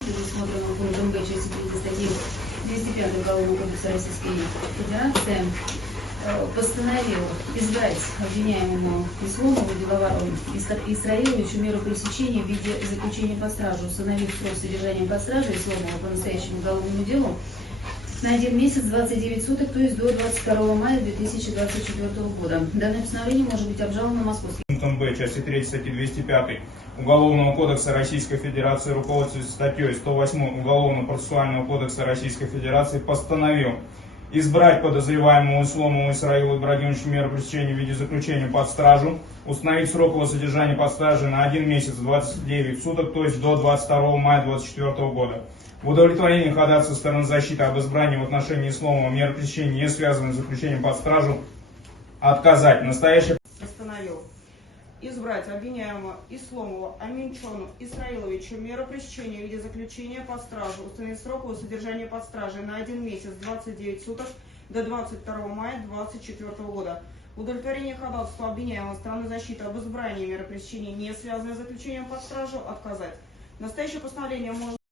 Предусмотренного пунктом Б части 3 статьи 205 Уголовного кодекса Российской Федерации постановил избрать обвиняемому Исломову Беловарову Исраиловичу меру пресечения в виде заключения под стражу, установив срок содержания под стражей Исломова по настоящему уголовному делу на 1 месяц 29 суток, то есть до 22 мая 2024 года. Данное постановление может быть обжаловано Московским. Пунктом Б части 3 статьи 205 Уголовного кодекса Российской Федерации, руководствуясь статьей 108 Уголовно-процессуального кодекса Российской Федерации, постановил избрать подозреваемому Исломову Исраилу Ибрагимовичу меру пресечения в виде заключения под стражу, установить срок его содержания под стражей на 1 месяц 29 суток, то есть до 22 мая 2024 года. В удовлетворении ходатайства стороны защиты об избрании в отношении Исломова меры пресечения, не связанной с заключением под стражу, отказать. Настоящее постановил избрать обвиняемого Исломова Аминчону Исраиловичу меру пресечения в виде заключения под стражу, установить срок его содержания под стражей на 1 месяц 29 суток до 22 мая 2024 года. В удовлетворении ходатайства обвиняемого стороны защиты об избрании меры пресечения, не связанной с заключением под стражу, отказать. Настоящее постановление можно